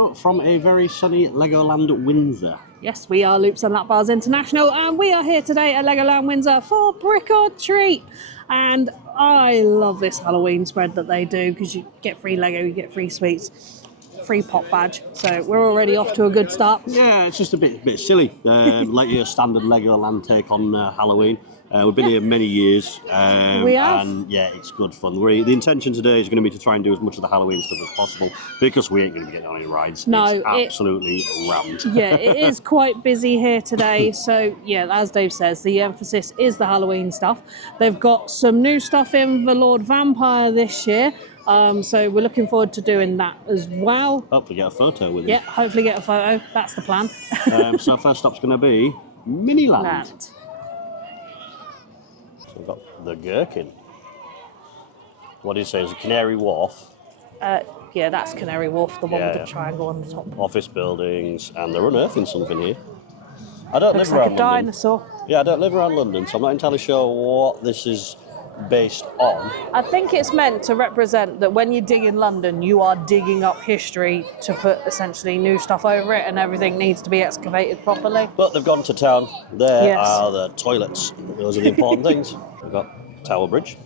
hello from a very sunny Legoland Windsor. Yes, we are Loops and Lap Bars International, and we are here today at Legoland Windsor for Brick or Treat. And I love this Halloween spread that they do, because you get free Lego, you get free sweets, free pop badge. So we're already off to a good start. Yeah, it's just a bit silly, like your standard Legoland take on Halloween. We've been here many years, We have. and yeah, it's good fun. The intention today is going to be to try and do as much of the Halloween stuff as possible, because we ain't going to be getting on any rides. No, it's absolutely rammed. Yeah, it is quite busy here today. So yeah, as Dave says, the emphasis is the Halloween stuff. They've got some new stuff in for Lord Vampire this year. So we're looking forward to doing that as well. Hopefully get a photo with it. Yeah, hopefully get a photo. That's the plan. So first stop's going to be Miniland. Land. So we've got the Gherkin. What do you say? Is it Canary Wharf? Yeah, that's Canary Wharf, the one with Yeah. the triangle on the top. Office buildings, and they're unearthing something here. I don't Looks live like around a London. dinosaur. Yeah, I don't live around London, so I'm not entirely sure what this is based on. I think it's meant to represent that when you dig in London, you are digging up history to put essentially new stuff over it, and everything needs to be excavated properly. But they've gone to town. There Yes. are the toilets. Those are the important things. We've got Tower Bridge.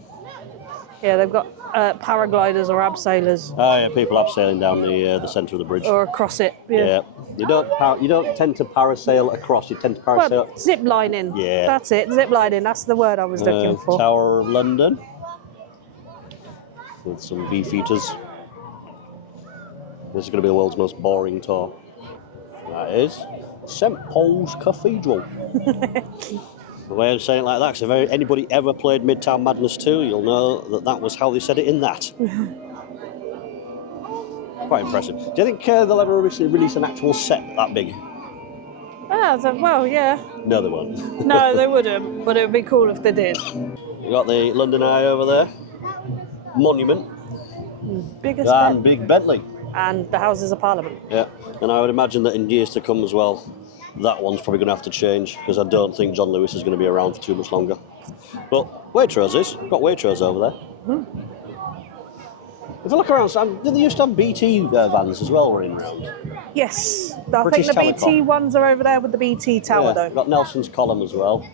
Yeah, they've got paragliders or abseilers Oh yeah, people abseiling down the centre of the bridge. or across it. Yeah. You don't tend to parasail across. You tend to parasail. Well, zip lining. Yeah. That's it. Zip lining. That's the word I was looking for. Tower of London with some beefeaters. This is going to be the world's most boring tour. That is St Paul's Cathedral. The way I'm saying it like that, because if anybody ever played Midtown Madness 2, you'll know that was how they said it in that. Quite impressive. Do you think they'll ever release an actual set that big? Well, yeah. No, they won't. No, they wouldn't, but it would be cool if they did. We've got the London Eye over there. Monument. Biggest And Ben. Big Bentley. And the Houses of Parliament. Yeah, and I would imagine that in years to come as well, that one's probably going to have to change, because I don't think John Lewis is going to be around for too much longer. But Waitrose is. We've got Waitrose over there. If I look around, Sam, did they used to have BT vans as well running around? Yes. I British think the BT Telecom. ones are over there with the BT tower, Yeah, we've got Nelson's Column as well,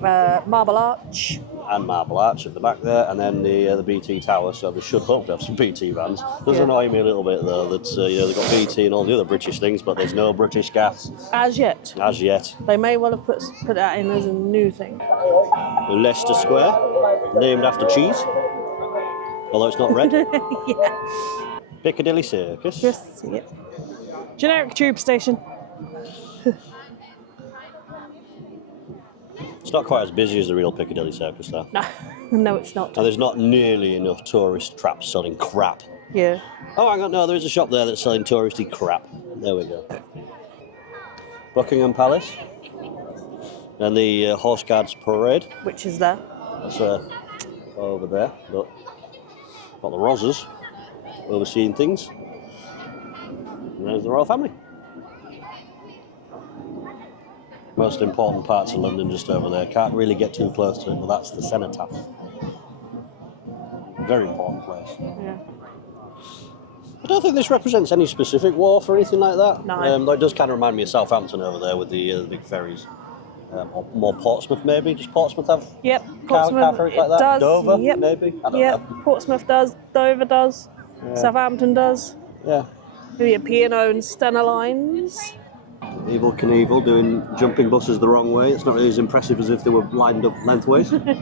though. Marble Arch. and Marble Arch at the back there, and then the BT Tower, so they should hopefully have some BT vans. Does Yeah. annoy me a little bit, though, that they've got BT and all the other British things, but there's no British gas As yet. as yet. They may well have put that in as a new thing. Leicester Square, named after cheese, although it's not red. Yeah. Piccadilly Circus. Just see it. Generic tube station. It's not quite as busy as the real Piccadilly Circus, though. No, no, it's not. And there's not nearly enough tourist traps selling crap. Yeah. Oh, hang on, no, there is a shop there that's selling touristy crap. There we go. Buckingham Palace. And the Horse Guards Parade. Which is there. That's over there. Look. Got the Rosses overseeing things. And there's the royal family. Most important parts of London just over there. Can't really get too close to it, but that's the cenotaph. Very important place. Yeah. I don't think this represents any specific wharf or anything like that. No. Though it does kind of remind me of Southampton over there with the big ferries. Or more Portsmouth, maybe. Does Portsmouth have Yep. car Portsmouth ferries it like that? does. Dover, Yep. maybe? I don't Yep. know. Portsmouth does. Dover does. Yeah. Southampton does. Yeah. The P&O and Stena lines. Evel Knievel doing jumping buses the wrong way. It's not really as impressive as if they were lined up lengthways. And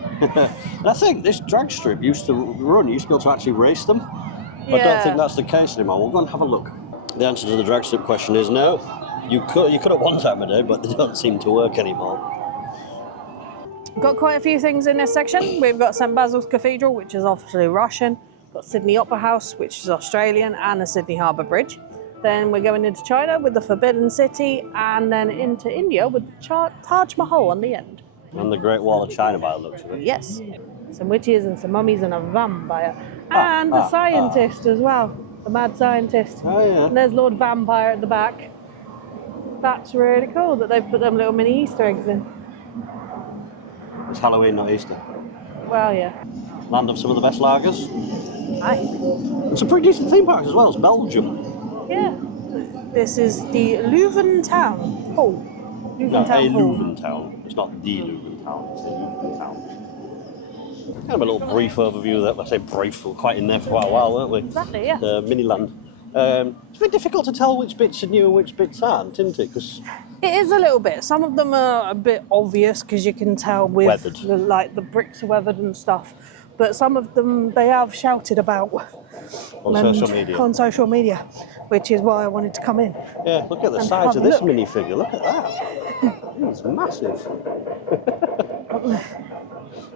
I think this drag strip used to run. You used to be able to actually race them. But I don't think that's the case anymore. We'll go and have a look. The answer to the drag strip question is no. You could at one time of day, but they don't seem to work anymore. Got quite a few things in this section. We've got St Basil's Cathedral, which is obviously Russian. Got Sydney Opera House, which is Australian, and the Sydney Harbour Bridge. Then we're going into China with the Forbidden City, and then into India with the Taj Mahal on the end. And the Great Wall of China by the looks of it. Yes. Some witches and some mummies and a vampire. And a scientist as well. The mad scientist. Oh, yeah. And there's Lord Vampire at the back. That's really cool that they've put them little mini Easter eggs in. It's Halloween, not Easter. Well, yeah. Land of some of the best lagers. Aye. And some pretty decent theme parks as well. It's Belgium. Yeah. This is the Leuven Town Hall. Leuven No, Town a Hall. Leuven Town. It's not the Leuven Town, it's a Leuven Town. Kind of a little brief overview of that. I say brief, we're quite in there for quite a while, weren't we? Exactly, yeah. Miniland. It's a bit difficult to tell which bits are new and which bits aren't, isn't it? Because It is a little bit. Some of them are a bit obvious because you can tell with Weathered. the bricks are weathered and stuff. But some of them they have shouted about on social media. On social media, which is why I wanted to come in. Yeah, look at the And size have of a this look. minifigure. Look at that. It's massive.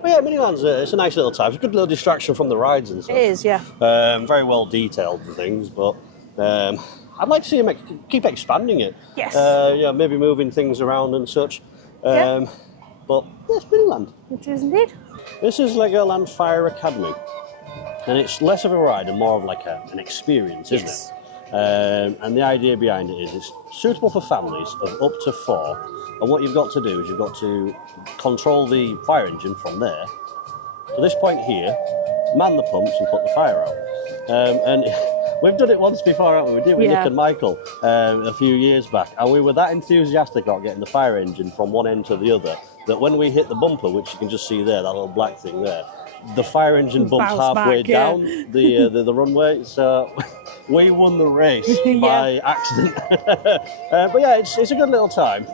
But yeah, Miniland's it's a nice little time. It's a good little distraction from the rides and stuff. It is, yeah. Very well detailed and things, but I'd like to see them keep expanding it. Yes. Yeah, maybe moving things around and such. Yeah. But yeah, it's Miniland. It is indeed. This is Legoland Fire Academy, and it's less of a ride and more of like an experience, isn't Yes. it? And the idea behind it is it's suitable for families of up to 4. And what you've got to do is you've got to control the fire engine from there to this point here, man the pumps and put the fire out. And we've done it once before, haven't we? We did with Yeah. Nick and Michael a few years back, and we were that enthusiastic about getting the fire engine from one end to the other that when we hit the bumper, which you can just see there, that little black thing there, the fire engine bumps Bounce halfway back, yeah. down the runway. So we won the race by accident. But yeah, it's a good little time.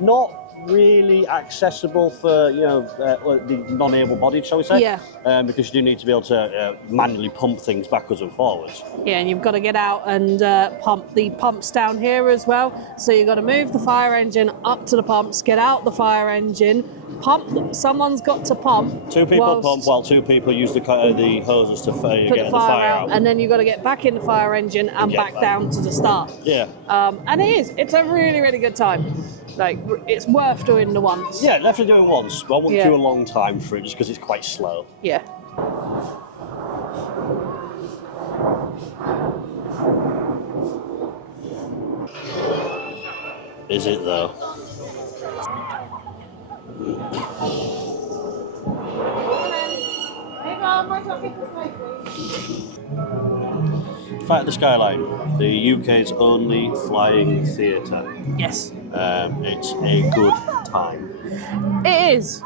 Not really accessible for the non-able-bodied, shall we say? Yeah. Because you do need to be able to manually pump things backwards and forwards. Yeah, and you've got to get out and pump the pumps down here as well. So you've got to move the fire engine up to the pumps, get out the fire engine, pump them. Someone's got to pump. 2 people whilst pump while 2 people use the hoses to put get the fire out, and then you've got to get back in the fire engine and Get back back. down to the start. Yeah. And it's a really, really good time. Like, it's worth doing the once. Yeah, definitely doing once. But I won't Yeah. queue a long time for it just because it's quite slow. Yeah. Is it though? Fight the Skyline, the UK's only flying theatre. Yes. It's a good time. It is.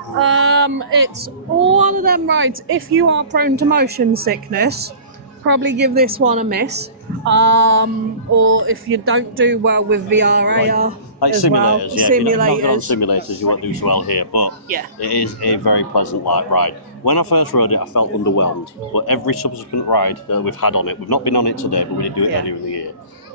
It's one of them rides. If you are prone to motion sickness, probably give this one a miss. Or if you don't do well with VR, AR, Like as simulators, well. yeah. If you're not good on Simulators. simulators, you won't do so well here. But Yeah. it is a very pleasant ride. When I first rode it, I felt underwhelmed. But every subsequent ride that we've had on it, we've not been on it today, but we did do it Yeah. earlier in the year.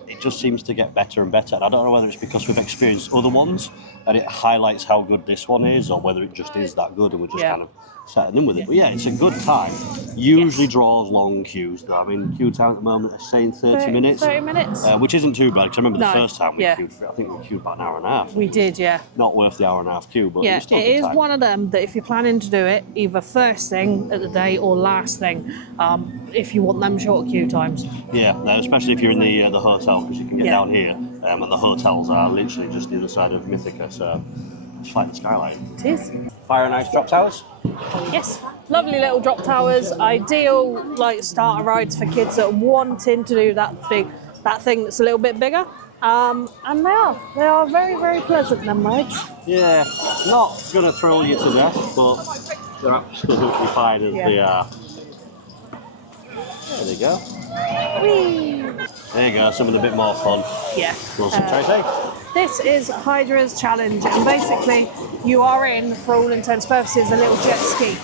It just seems to get better and better. And I don't know whether it's because we've experienced other ones and it highlights how good this one is, or whether it just is that good and we're just Yeah. kind of settling in with it. But yeah, it's a good time. Usually draws long queues, though. I mean, queue time at the moment is saying 30 minutes. 30 minutes. Which isn't too bad, because I remember the No, first time we yeah. queued for it, I think we queued about an hour and a half. We did, yeah. Not worth the hour and a half queue, but Yeah, it's still a it good is time. one of them that if you're planning to do it, either first thing at the day or last thing, if you want them short queue times. Yeah, especially if you're in the hotel, because you can get Yeah. down here, and the hotels are literally just the other side of Mythica, so it's like the Skyline. It is. Fire and Ice Drop Towers. Yes, lovely little drop towers, ideal like starter rides for kids that are wanting to do that thing that's a little bit bigger. And they are very, very pleasant, them rides. Yeah, not going to thrill you to death, but they're absolutely fine as Yeah. they are. There they go. Whee! There you go, something a bit more fun. Yeah. Wilson, Tracy. This is Hydra's challenge, and basically you are in, for all intents and purposes, a little jet ski.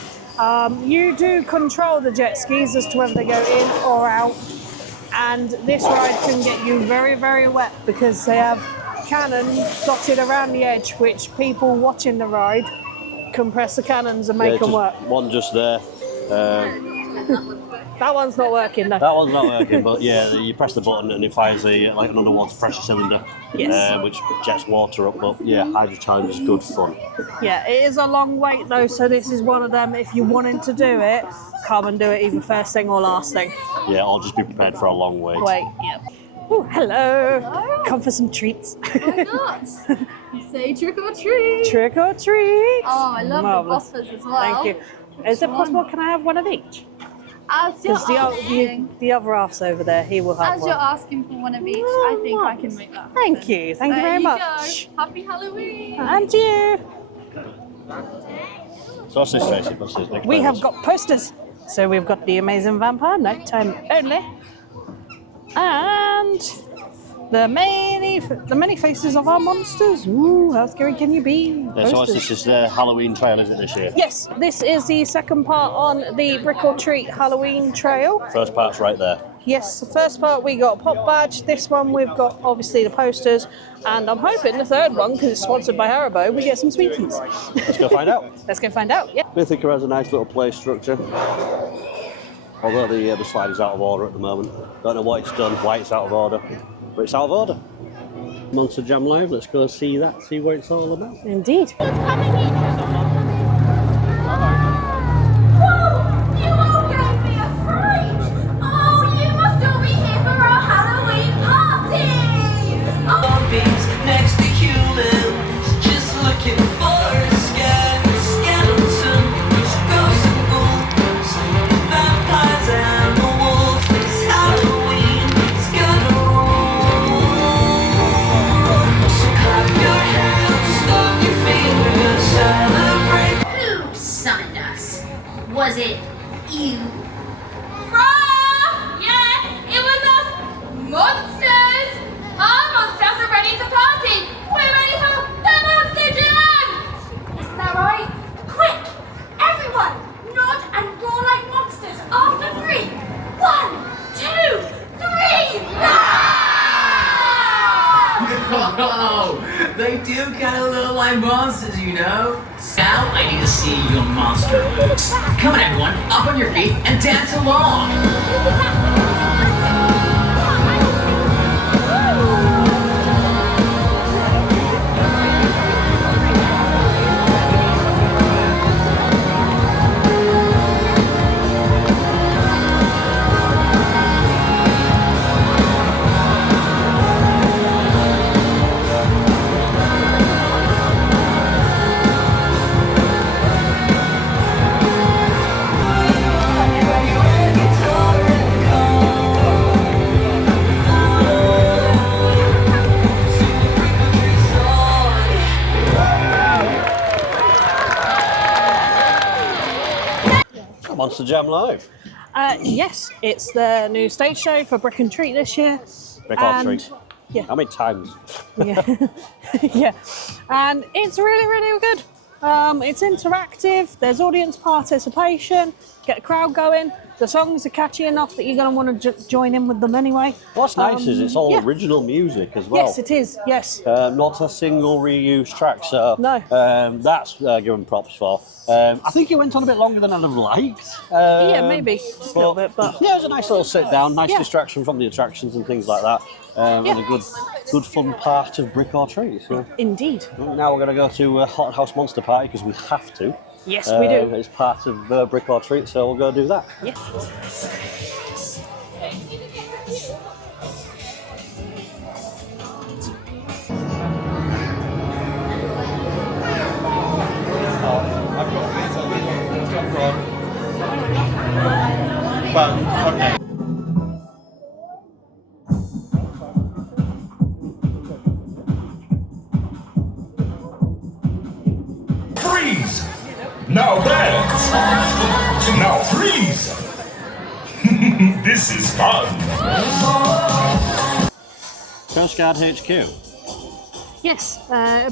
You do control the jet skis as to whether they go in or out, and this ride can get you very, very wet because they have cannons dotted around the edge, which people watching the ride can press the cannons and make them work. One just there. That one's not working though. That one's not working, but yeah, you press the button and it fires like an underwater pressure cylinder, Yes. which jets water up. But yeah, Hydra Challenge is good fun. Yeah, it is a long wait though, so this is one of them. If you're wanting to do it, come and do it either first thing or last thing. Yeah, or just be prepared for a long wait. Wait, yeah. Oh, hello. Hello. Come for some treats. Why not? Say trick or treat. Trick or treat. Oh, I love Marvellous. the buffers as well. Thank you. Is it possible? Can I have one of each? As you're Because asking, the other half's over there, he will have as you're one. asking for one of each, I think I can make that happen. Thank you There very you much. Go. Happy Halloween. And you. So what's this, Tracy? What's this? Next We have page? got posters. So we've got The Amazing Vampire, Nighttime Only. And the many faces of our monsters. Ooh, how scary can you be? Yeah, so what's this? Is the Halloween trail, is it, this year? Yes, this is the second part on the Brick or Treat Halloween trail. First part's right there. Yes, the first part we got Pop Badge. This one we've got obviously the posters. And I'm hoping the third one, because it's sponsored by Haribo, we get some sweeties. Let's go find out. Let's go find out, yeah. Mythica has a nice little play structure. Although the slide is out of order at the moment. Don't know what it's done, why it's out of order. But it's out of order. Monster Jam Live, let's go see that, see what it's all about. Indeed. Next to humans, just looking for a skeleton, ghosts and ghouls, vampires and the wolves. It's Halloween, it's gonna roll. So clap your hands, stomp your feet, we're gonna celebrate. Who summoned us? Was it you? Yeah, it was us monsters! Our monsters are ready to party! We're ready for the Monster Jam! Isn't that right? Quick! Everyone! Nod and roar like monsters after 3. 1, 2, 3! Oh, they do kind of look like monsters, you know? Now I need to see your monster looks. Come on, everyone, up on your feet and dance along. Monster Jam Live. Yes, it's the new stage show for Brick and Treat this year. Brick or Treat. Yeah. How many times? Yeah. Yeah. And it's really, really good. It's interactive, there's audience participation, get the crowd going. The songs are catchy enough that you're going to want to join in with them anyway. What's nice is it's all yeah. original music as well. Yes, it is, yes. Not a single reused track, so No. That's given props for. I think it went on a bit longer than I'd have liked. Yeah, maybe, just a little bit, but... Yeah, it was a nice little sit down, nice Yeah. distraction from the attractions and things like that. And a good fun part of Brick or Treat. So. Indeed. Now we're going to go to Hot House Monster Party because we have to. Yes, we do. It's part of Brick or Treat, so we'll go do that. Yeah. Okay. Freeze! Now dance! Now freeze! This is fun! Coast Guard HQ. Yes,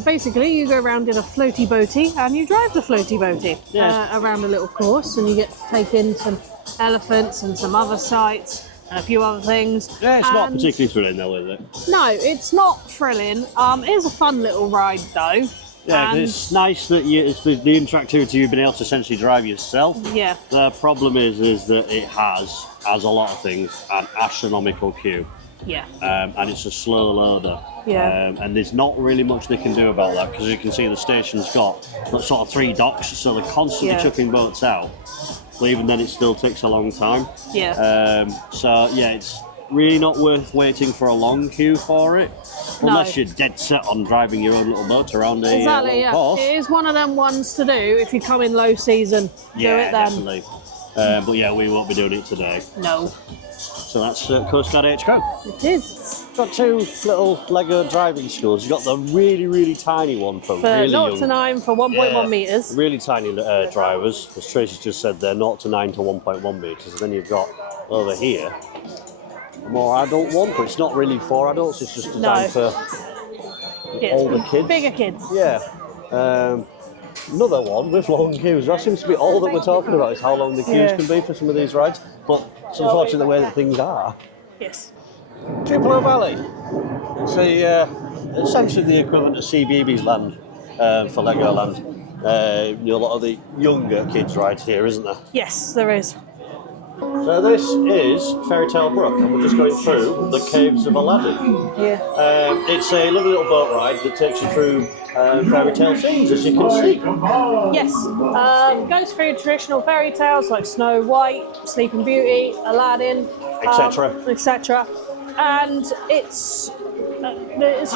basically you go around in a floaty boaty and you drive the floaty boaty Yes. around a little course, and you get to take in some elephants and some other sights and a few other things. Yeah, it's not And- particularly thrilling though, is it? No, it's not thrilling. It is a fun little ride though. Yeah, And- it's nice that it's the interactivity you've been able to essentially drive yourself. Yeah. The problem is that it has, as a lot of things, an astronomical queue. Yeah. And it's a slow loader. Yeah. And there's not really much they can do about that because you can see the station's got sort of 3 docks, so they're constantly Yeah. chucking boats out. But even then, it still takes a long time. Yeah. So yeah, it's really not worth waiting for a long queue for it, unless you're dead set on driving your own little boat around a Exactly, little yeah. course. It is one of them ones to do if you come in low season. Yeah, do it then. definitely. But yeah, we won't be doing it today. No, So that's Coast Guard HQ. it is. Got two little Lego driving schools. You've got the really, really tiny one for For really 0 young. to 9 for 1.1 metres. Really tiny drivers. As Tracy just said, they're 0 to 9 to 1.1 metres. And then you've got over here a more adult one, but it's not really for adults. It's just designed for Yeah, older kids. Bigger kids. Yeah. Another one with long queues. That seems to be all that we're talking about, is how long the queues Yeah. can be for some of these rides. But it's unfortunately the way that things are. Yes. Tupelo Valley. It's essentially the equivalent of CBeebies Land for Legoland. A lot of the younger kids rides here, isn't there? Yes, there is. So this is Fairy Tale Brook, and we're just going through the Caves of Aladdin. Yeah. It's a lovely little boat ride that takes you through fairy tale scenes, as you can see. Yes. Goes through traditional fairy tales like Snow White, Sleeping Beauty, Aladdin, Etc. etc. And it's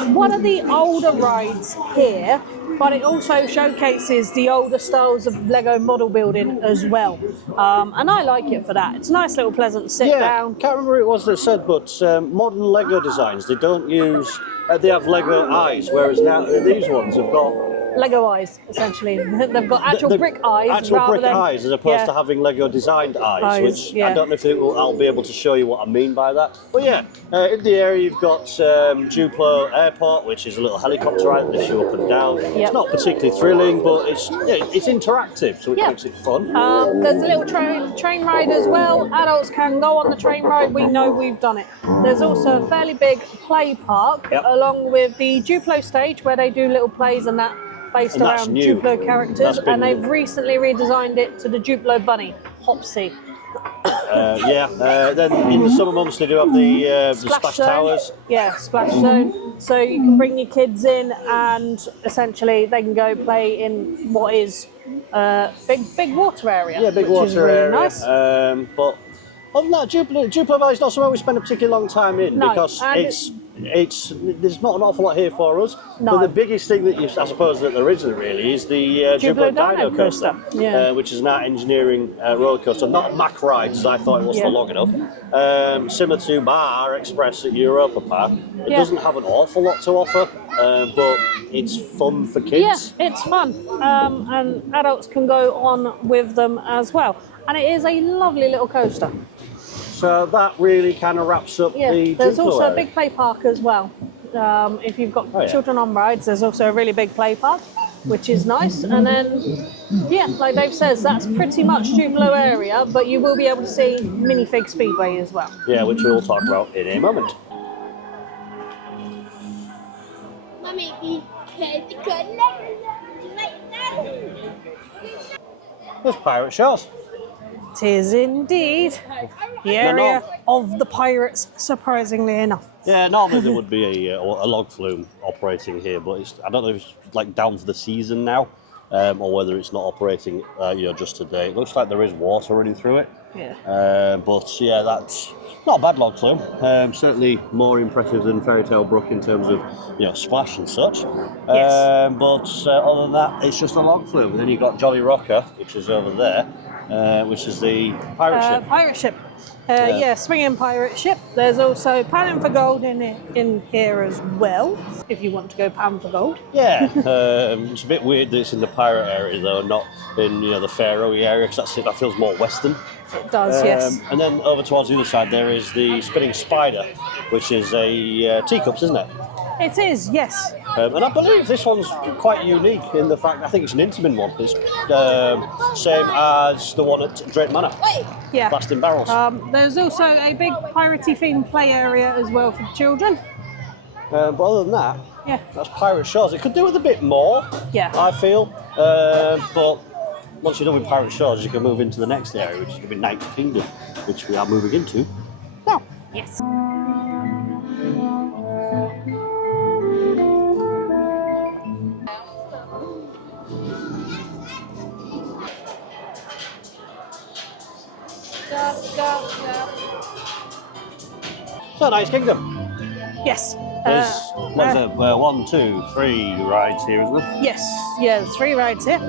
one of the older rides here, but it also showcases the older styles of Lego model building as well. And I like it for that. It's a nice little pleasant sit down. Can't remember who it was that said, but modern Lego designs, they don't use, they have Lego eyes, whereas now these ones have got Lego eyes, essentially. They've got actual the brick eyes. actual rather brick than, eyes, as opposed yeah. to having Lego designed eyes, which yeah. I don't know if I'll be able to show you what I mean by that. But yeah, in the area you've got Duplo Airport, which is a little helicopter ride that lifts you up and down. Yep. It's not particularly thrilling, but it's interactive, so it Yeah. makes it fun. There's a little train ride as well. Adults can go on the train ride. We know we've done it. There's also a fairly big play park, Yep. along with the Duplo stage, where they do little plays and that based And that's around new. Duplo characters. That's been And they've new. recently redesigned it to the Duplo bunny, Hopsy. Then in the summer months they do have the splash zone. towers. Yeah, splash zone. So you can bring your kids in, and essentially they can go play in what is big water area. Yeah, big which water is really area. nice. But other than that, Duplo Valley is not somewhere we spend a particularly long time in, No, because and there's not an awful lot here for us. No. But the biggest thing that I suppose that there isn't really is the Duplo Dino Coaster, Yeah. which is an art engineering roller coaster, not a Mack ride as I thought it was Yeah. for long enough. Similar to Bar Express at Europa Park, it Yeah. doesn't have an awful lot to offer, but it's fun for kids. Yeah, it's fun, and adults can go on with them as well. And it is a lovely little coaster. So that really kind of wraps up Yeah, the there's Duplo also a area. big play park as well. If you've got Oh, yeah. children on rides, there's also a really big play park, which is nice. And then, yeah, like Dave says, that's pretty much Duplo area, but you will be able to see Minifig Speedway as well. Yeah, which we'll talk about in a moment. Mummy, we can't connect right now. There's Pirate Shores. Tis indeed the area of the pirates, surprisingly enough. Yeah, normally there would be a log flume operating here, but I don't know if it's like down for the season now, or whether it's not operating just today. It looks like there is water running through it. Yeah. But yeah, that's not a bad log flume. Certainly more impressive than Fairy Tale Brook in terms of splash and such. Yes. But other than that, it's just a log flume. And then you've got Jolly Rocker, which is over there, which is the pirate ship. Pirate ship. Yeah, swinging pirate ship. There's also panning for gold in here as well, if you want to go pan for gold. Yeah, it's a bit weird that it's in the pirate area though, not in the Faroe area, because that feels more western. It does, yes. And then over towards the other side there is the spinning spider, which is a teacups, isn't it? It is, yes. And I believe this one's quite unique in the fact I think it's an Intamin one. It's same as the one at Drake Manor, Yeah. Blasting Barrels. There's also a big piratey themed play area as well for children. But other than that, Yeah. that's Pirate Shores. It could do with a bit more, Yeah. I feel. But once you're done with Pirate Shores, you can move into the next area, which is going to be Night Kingdom, which we are moving into now. Yes. So, Night Kingdom. Yes. There's 1, 2, 3 rides here, isn't there? Yes, yeah, there's 3 rides here.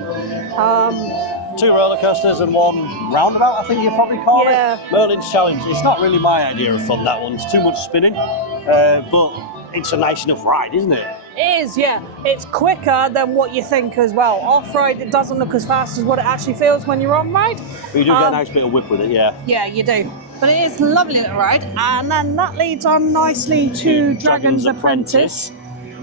2 roller coasters and 1 roundabout, I think you'd probably call Yeah. it. Merlin's Challenge. It's not really my idea of fun, that one. It's too much spinning. But it's a nice enough ride, isn't it? It is, yeah. It's quicker than what you think as well. Off-road, it doesn't look as fast as what it actually feels when you're on-ride. But you do get a nice bit of whip with it, yeah. Yeah, you do. But it is a lovely little ride. And then that leads on nicely to Dragon's Apprentice,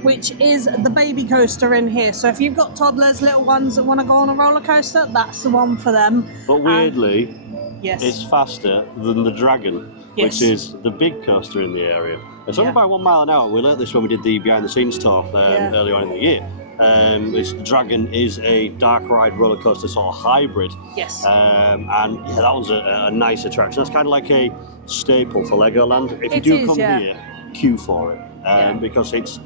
which is the baby coaster in here. So if you've got toddlers, little ones that want to go on a roller coaster, that's the one for them. But weirdly, Yes. it's faster than the Dragon, Yes. which is the big coaster in the area. It's only Yeah. about 1 mile an hour. We learnt this when we did the behind-the-scenes tour earlier on in the year. The Dragon is a dark ride roller coaster sort of hybrid. Yes. And yeah, that one's a nice attraction. That's kind of like a staple for Legoland. If you It do is, come yeah. here, queue for it because it's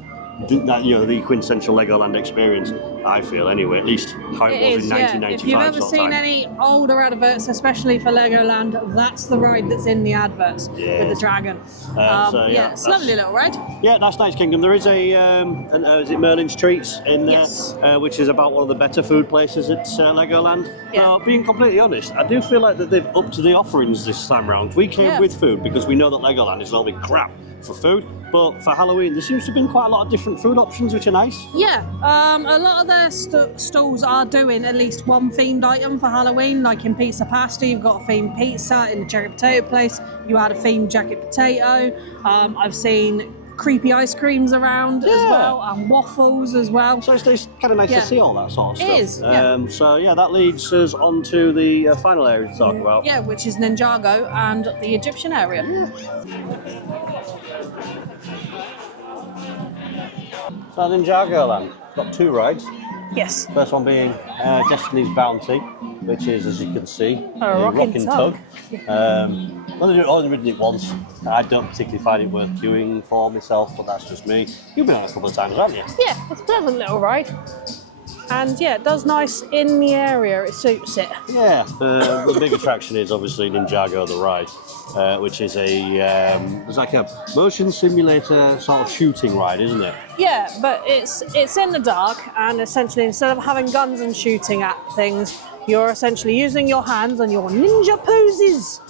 the quintessential Legoland experience. I feel anyway, at least how it, It was is, in yeah. 1995. If you've ever sort of seen time. any older adverts, especially for Legoland, that's the ride that's in the adverts with Yes. the dragon. So, yeah, it's a lovely little ride. Yeah, that's Nice Kingdom. There is is it Merlin's Treats in there, Yes. which is about one of the better food places at Legoland. Yeah. Being completely honest, I do feel like that they've upped the offerings this time round. We came Yeah. with food because we know that Legoland is a little bit crap for food, but for Halloween there seems to have been quite a lot of different food options, which are nice. Yeah, a lot of their stalls are doing at least one themed item for Halloween. Like in Pizza Pasta, you've got a themed pizza. In the jacket potato place, you had a themed jacket potato. I've seen creepy ice creams around as Yeah. well, and waffles as well. So it's kind of nice Yeah. to see all that sort of It stuff. is, yeah. So yeah, that leads us on to the final area to talk about. Yeah, which is Ninjago and the Egyptian area. So Ninjago Land, got 2 rides. Yes. First one being Destiny's Bounty, which is, as you can see, A rocking tug. I've only ridden it once. I don't particularly find it worth queuing for myself, but that's just me. You've been on it a couple of times, haven't you? Yeah, it's a pleasant little ride. And yeah, it does nice in the area, it suits it. Yeah. The big attraction is obviously Ninjago the ride, which is it's like a motion simulator sort of shooting ride, isn't it? Yeah, but it's in the dark, and essentially instead of having guns and shooting at things, you're essentially using your hands and your ninja poses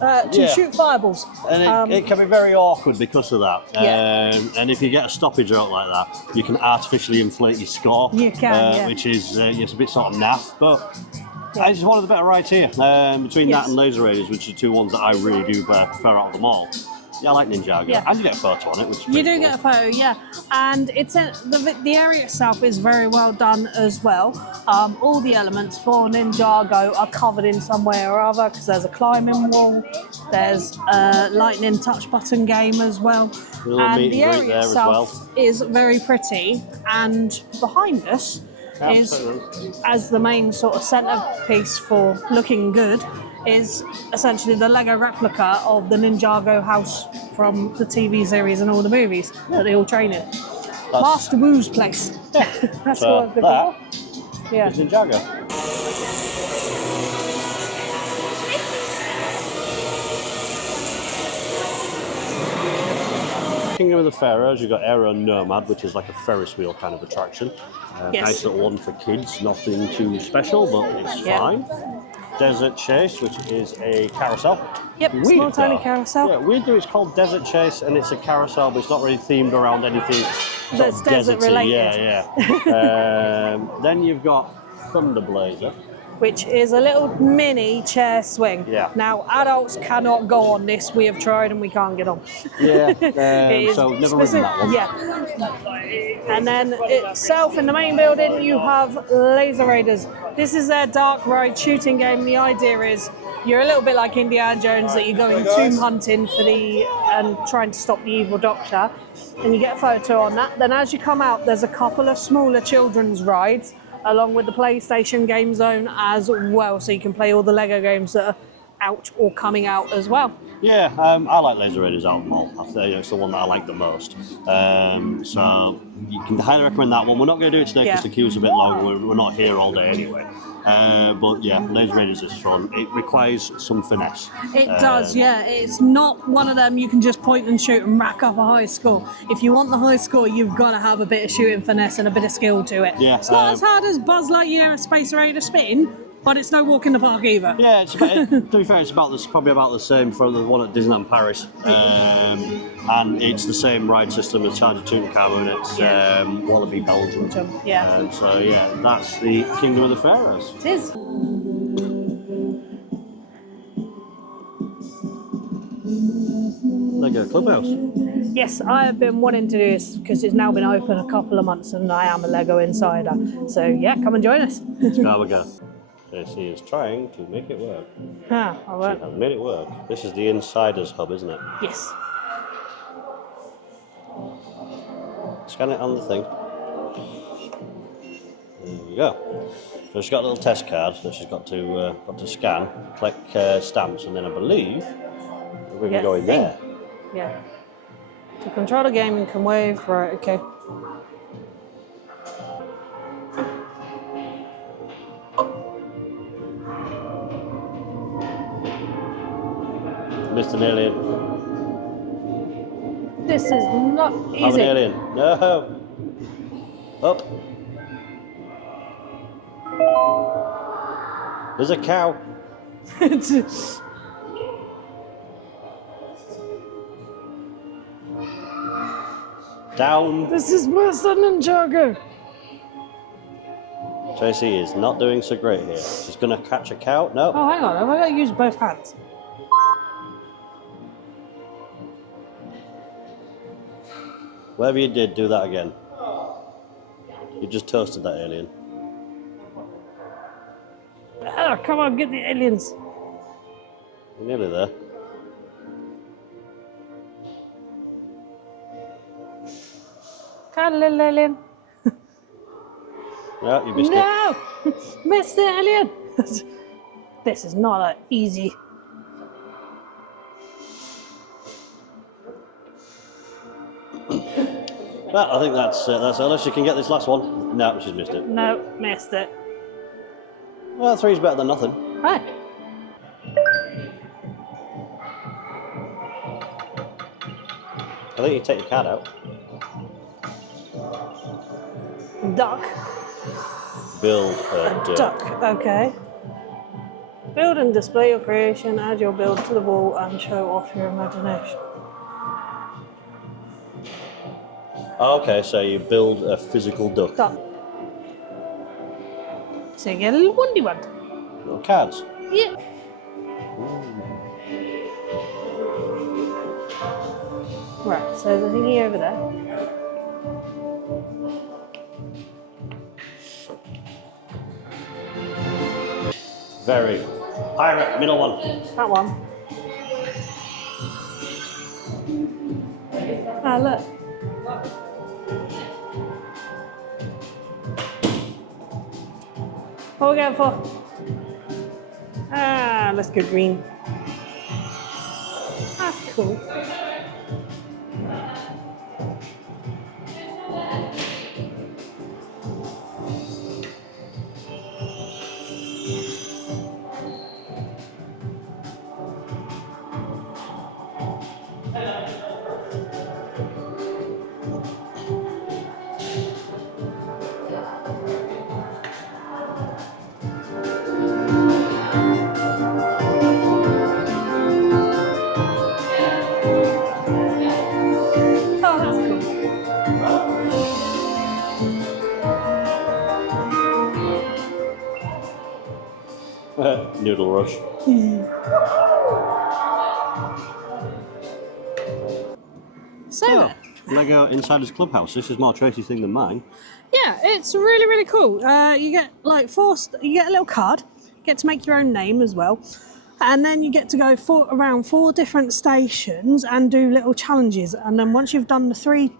to Yeah. shoot fireballs. And it can be very awkward because of that. Yeah. And if you get a stoppage out like that, you can artificially inflate your score. You can, yeah. Which is it's a bit sort of naff, but it's one of the better rides here. Between Yes. that and Laser Raiders, which are 2 ones that I really do prefer out of them all. Yeah, I like Ninjago. Yeah. And you get a photo on it, which is You pretty do cool. get a photo, yeah, and it's the area itself is very well done as well. All the elements for Ninjago are covered in some way or other because there's a climbing wall, there's a lightning touch button game as well, A little and meet the and greet area there as itself is very pretty. And behind us is, Absolutely. as the main sort of centerpiece for looking good, is essentially the Lego replica of the Ninjago house from the TV series and all the movies that they all train in. Master Wu's place. That's So what I was looking that for. Yeah. is Ninjago. Kingdom of the Pharaohs, you've got Aero Nomad, which is like a Ferris wheel kind of attraction. Yes. Nice little one for kids, nothing too special, but it's Yeah. fine. Desert Chase, which is a carousel. Yep, Weird small tiny though. carousel. Yeah, weird though, it's called Desert Chase and it's a carousel, but it's not really themed around anything sort That's of desert deserty. related. Yeah. Then you've got Thunder Blazer. Which is a little mini chair swing. Yeah. Now, adults cannot go on this. We have tried and we can't get on. Yeah, It is so never ridden that one. Yeah. And then itself in the main building, you have Laser Raiders. This is their dark ride shooting game. The idea is you're a little bit like Indiana Jones, that you're going tomb hunting and trying to stop the evil doctor. And you get a photo on that. Then as you come out, there's a couple of smaller children's rides along with the PlayStation game zone as well. So you can play all the Lego games that are out or coming out as well. Yeah, I like Laser Raiders out of them all. I think it's the one that I like the most. So you can highly recommend that one. We're not going to do it today because Yeah. the queue's a bit long. We're not here all day anyway. But yeah, Laser Raiders is fun. It requires some finesse. It does, yeah. It's not one of them you can just point and shoot and rack up a high score. If you want the high score, you've got to have a bit of shooting finesse and a bit of skill to it. Yeah, It's not as hard as Buzz Lightyear and Space Raider Spin, But it's no walk in the park either. Yeah, it's about, to be fair, it's probably about the same for the one at Disneyland Paris, and it's the same ride system as Charger Tutankhamun. It's Wallaby Belgium. Yeah. And so yeah, that's the Kingdom of the Pharaohs. It is. Lego Clubhouse. Yes, I have been wanting to do this because it's now been open a couple of months and I am a Lego insider. So yeah, come and join us. There we go. JC is trying to make it work. Ah, I She won't. has made it work. This is the Insiders Hub, isn't it? Yes. Scan it on the thing. There we go. So she's got a little test card that she's got to scan, collect stamps, and then I believe we can go in there. Yeah. To control the game, you can wave. Right, okay. Missed an alien. This is not Have an easy. alien. No. Up. There's a cow. Down. This is Master Ninjago. Tracy is not doing so great here. She's going to catch a cow. No. Oh, hang on. Have I got to use both hands? Whatever you did, do that again. You just toasted that alien. Ah, come on, get the aliens. You're nearly there. Come on, little alien. No, you missed it. No! Missed the alien! This is not easy. Well, I think that's unless she can get this last one. No, she's missed it. No, missed it. Well, three's better than nothing. Hi. I think you take your card out. Duck. Build a duck. Duck, okay. Build and display your creation, add your build to the wall and show off your imagination. Okay, so you build a physical duck. Duck. So you get a little windy one. Little cards. Yeah. Right, so there's a thingy over there. Very. Pirate, middle one. That one. Ah, look. What are we going for? Ah, let's go green. That's cool. Oh, that's cool. Noodle rush. So, Oh, Lego Insiders Clubhouse. This is more Tracy's thing than mine. yeah, it's really, really cool. You get like you get a little card, you get to make your own name as well. And then you get to go around 4 different stations and do little challenges. And then once you've done the three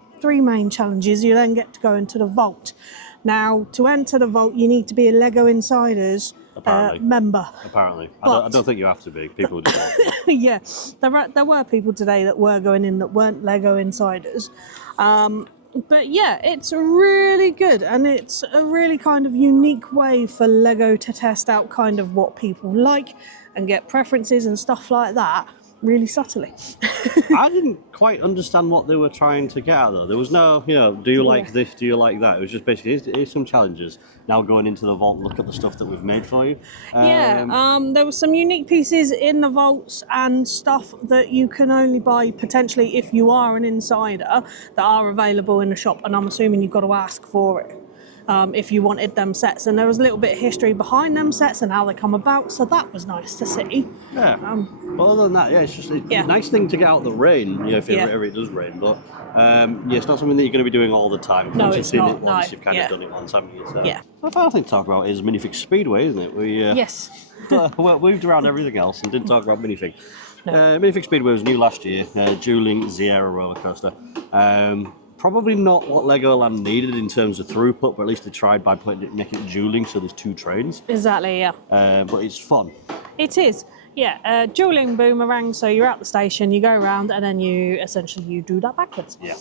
main challenges, you then get to go into the vault. Now, to enter the vault, you need to be a Lego Insiders Apparently. member. Apparently. I But- don't think you have to be. People would just want to. Yeah, there were people today that were going in that weren't Lego Insiders. But yeah, it's really good, and it's a really kind of unique way for Lego to test out kind of what people like and get preferences and stuff like that. really subtly. I didn't quite understand what they were trying to get at though. There was no, do you like this, do you like that? It was just basically, here's some challenges. Now going into the vault and look at the stuff that we've made for you. There were some unique pieces in the vaults and stuff that you can only buy potentially if you are an insider that are available in the shop, and I'm assuming you've got to ask for it. If you wanted them sets, and there was a little bit of history behind them sets and how they come about, so that was nice to see. Yeah. But other than that, it's just a nice thing to get out of the rain, if ever it does rain. But it's not something that you're going to be doing all the time. No, Once it's you've seen not. it once, No. you've kind of done it once, haven't you? So. Yeah. The final thing to talk about is Minifig Speedway, isn't it? We Yes. well, moved around everything else and didn't talk about Minifig. Minifig Speedway was new last year, dueling Sierra roller coaster. Probably not what Legoland needed in terms of throughput, but at least they tried by making it dueling, so there's 2 trains. Exactly, yeah. But it's fun. It is. Yeah, dueling boomerang, so you're at the station, you go around, and then you do that backwards. Yeah,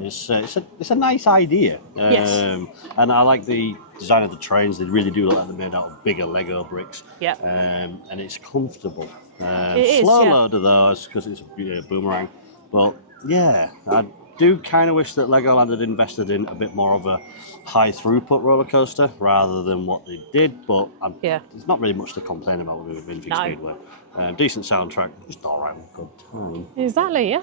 it's a nice idea. Yes. And I like the design of the trains. They really do look like they're made out of bigger Lego bricks. Yeah. And it's comfortable. It is, slow yeah. load of those because it's a boomerang. But yeah, I do kind of wish that Legoland had invested in a bit more of a high throughput roller coaster rather than what they did. But there's not really much to complain about with Minifig Speedway. Decent soundtrack, just all right, good time. Exactly, yeah.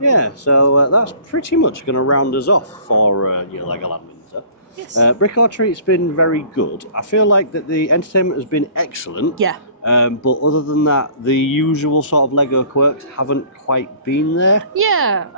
Yeah, so that's pretty much going to round us off for Legoland Windsor. Yes. Brick or Treat's been very good. I feel like that the entertainment has been excellent. Yeah. But other than that, the usual sort of Lego quirks haven't quite been there. Yeah,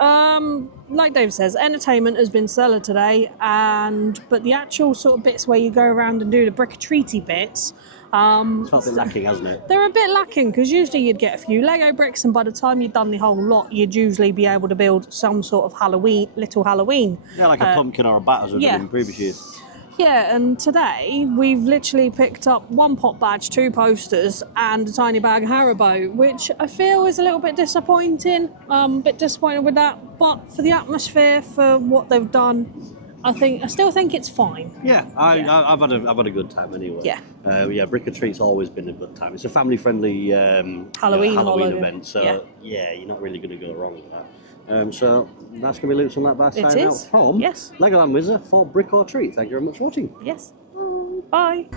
like Dave says, entertainment has been stellar today, but the actual sort of bits where you go around and do the brick or treaty bits, It's felt a bit lacking, hasn't it? they're a bit lacking, because usually you'd get a few Lego bricks, and by the time you'd done the whole lot, you'd usually be able to build some sort of little Halloween. Yeah, like a pumpkin or a bat as we've done in previous years. Yeah, and today we've literally picked up 1 pop badge, 2 posters, and a tiny bag of Haribo, which I feel is a little bit disappointing. A bit disappointed with that, but for the atmosphere, for what they've done, I still think it's fine. Yeah, I've had a good time anyway. Yeah. Brick or Treat's always been a good time. It's a family-friendly Halloween event, so you're not really going to go wrong with that. So that's going to be Luke's on that by signing out from Yes. Legoland Windsor for Brick or Treat. Thank you very much for watching. Yes. Bye.